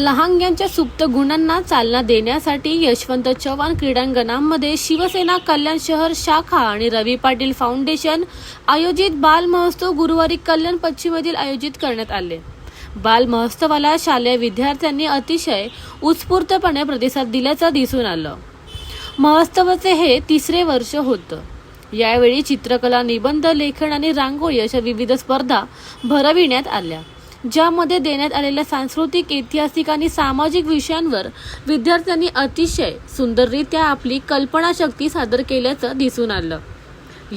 लहानग्यांच्या सुप्त गुणांना चालना देण्यासाठी यशवंत चव्हाण क्रीडांगणामध्ये शिवसेना कल्याण शहर शाखा आणि रवी पाटील फाउंडेशन आयोजित बाल महोत्सव गुरुवारी कल्याण पश्चिम आयोजित करण्यात आले. बाल महोत्सवाला शालेय विद्यार्थ्यांनी अतिशय उत्स्फूर्तपणे प्रतिसाद दिल्याचं दिसून आलं. महोत्सवाचे हे तिसरे वर्ष होतं. यावेळी चित्रकला निबंध लेखन आणि रांगोळी अशा विविध स्पर्धा भरविण्यात आल्या. ज्यामध्ये देण्यात आलेल्या सांस्कृतिक ऐतिहासिक आणि सामाजिक विषयांवर विद्यार्थ्यांनी अतिशय सुंदररित्या आपली कल्पनाशक्ती सादर केल्याचं दिसून आलं.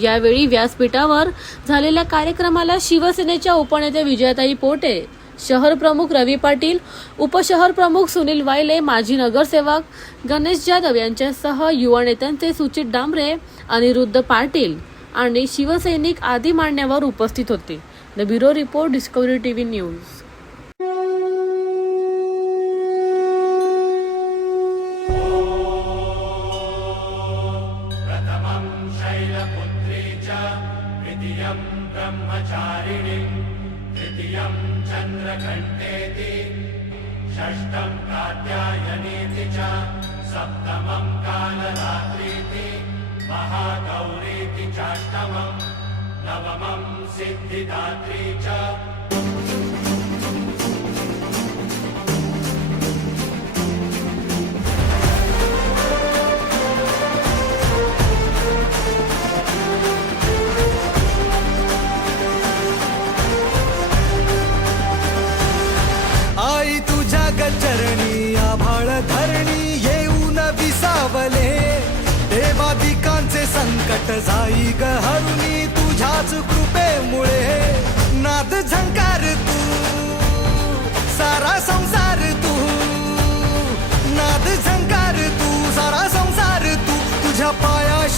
यावेळी व्यासपीठावर झालेल्या कार्यक्रमाला शिवसेनेच्या उपनेत्या विजयाताई पोटे शहर प्रमुख रवी पाटील उपशहर प्रमुख सुनील वायले माजी नगरसेवक गणेश जाधव यांच्यासह युवा नेत्यांचे सुचित डांबरे अनिरुद्ध पाटील आणि शिवसैनिक आदी मान्यवर उपस्थित होते. The bureau report Discovery TV news प्रथमं शैलपुत्री च द्वितीयं ब्रह्मचारिणीम् तृतीयं चन्द्रघण्टेति षष्ठं कात्यायनीति च सप्तमं कालरात्रीति महागौरीति चाष्टमं नवमं सिद्धिदात्री च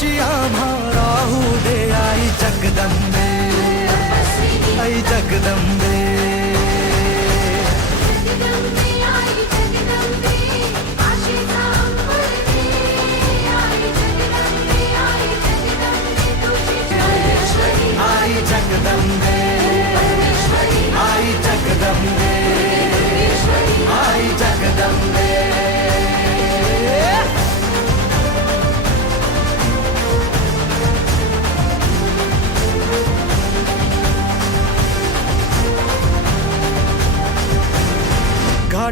पायाशी आम्हा राहू दे आई जगदंबे आई जगदंबे जगदंबे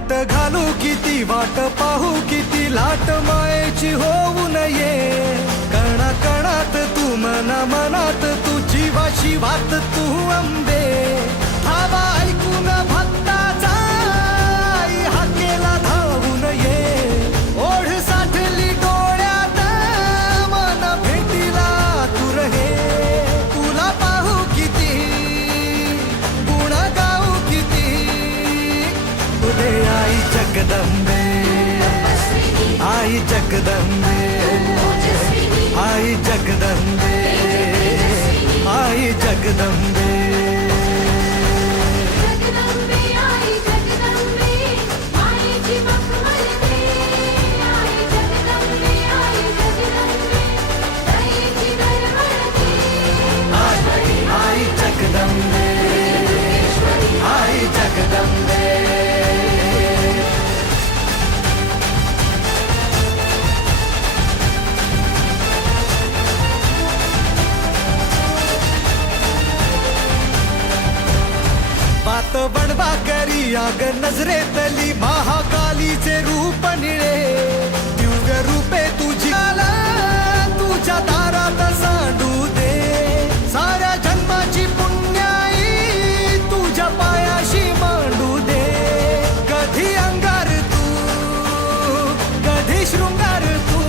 वाट घालू किती वाट पाहू किती लाट मायेची होऊ नये. कणा कणात तू मना मनात तू जीवाशी वात तू अंबे आई नजरेतली महाकालीचे रूप निळे. दिव्य रूपे तुझी तुझ्या दारात सांडू दे. साऱ्या जन्माची पुण्याई तुझ्या पायाशी मांडू दे. कधी अंगार तू कधी शृंगार तू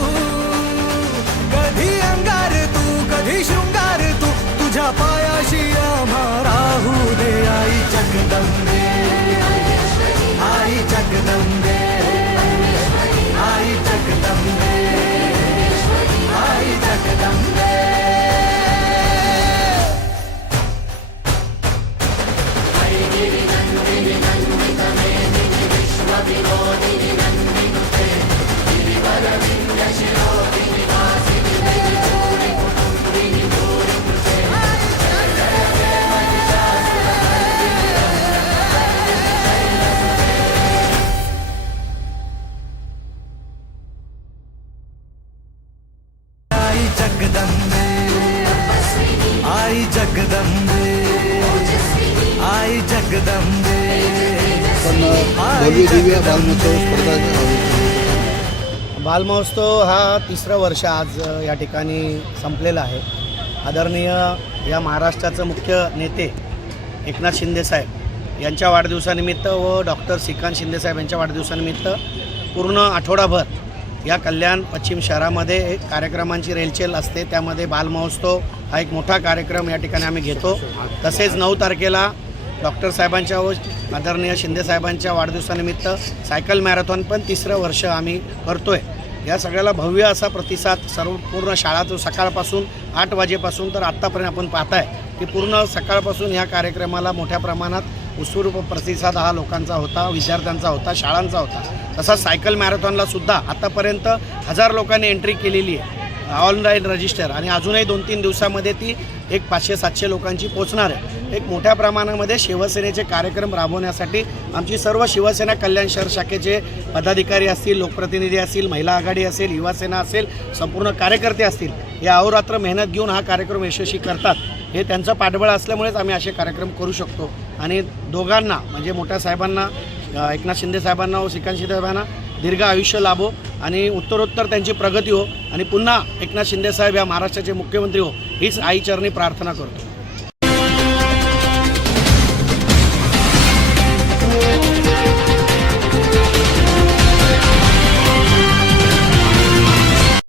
कधी अंगार तू कधी शृंगार तू तुझ्या पायाशी आम्हा राहू दे आई जगदंबे. जगदंबे आई जगदंबे आई जगदंबे पण भव्य दिव्य बालमहोत्सव हा तिसरं वर्ष आज या ठिकाणी संपलेला आहे. आदरणीय या महाराष्ट्राचं मुख्य नेते एकनाथ शिंदेसाहेब यांच्या वाढदिवसानिमित्त व डॉक्टर श्रीकांत शिंदेसाहेब यांच्या वाढदिवसानिमित्त पूर्ण आठवडाभर या कल्याण पश्चिम शहरामध्ये एक कार्यक्रमांची रेलचेल असते. त्यामध्ये बालमहोत्सव हा एक मोठा कार्यक्रम या ठिकाणी आम्ही घेतो. तसेच नऊ तारखेला डॉक्टर साहेबांच्या व आदरणीय शिंदेसाहेबांच्या वाढदिवसानिमित्त सायकल मॅरेथॉन पण तिसरं वर्ष आम्ही करतो आहे या सगळ्याला भव्य असा प्रतिसाद सर्व पूर्ण शाळा सकाळपासून आठ वाजेपासून तर आत्तापर्यंत आपण पाहताय. की पूर्ण सकाळपासून ह्या कार्यक्रमाला मोठ्या प्रमाणात उत्स्फूर्त प्रतिसाद हा लोकांचा होता विद्यार्थ्यांचा होता शाळांचा होता. तसा सायकल मॅरेथॉनला सुद्धा आतापर्यंत हजार लोकांनी एंट्री केलेली आहे. ऑनलाईन रजिस्टर आणि अजूनही दोन तीन दिवसामध्ये ती एक पाचशे सातशे लोकांची पोचणार आहे. एक मोठ्या प्रमाणामध्ये शिवसेनेचे कार्यक्रम राबवण्यासाठी आमची सर्व शिवसेना कल्याण शहर शाखेचे पदाधिकारी असतील लोकप्रतिनिधी असतील महिला आघाडी असेल युवासेना असेल संपूर्ण कार्यकर्ते असतील हे अहोरात्र मेहनत घेऊन हा कार्यक्रम यशस्वी करतात. हे त्यांचं पाठबळ असल्यामुळेच आम्ही असे कार्यक्रम करू शकतो. आणि दोघांना म्हणजे मोठ्या साहेबांना एकनाथ शिंदे साहेबांना व श्रीकांत शिंदे साहेबांना दीर्घ आयुष्य लाभो आणि उत्तरोत्तर त्यांची प्रगती हो. आणि पुन्हा एकनाथ शिंदे साहेब या महाराष्ट्राचे मुख्यमंत्री हो. हीच आईचरणी प्रार्थना करतो.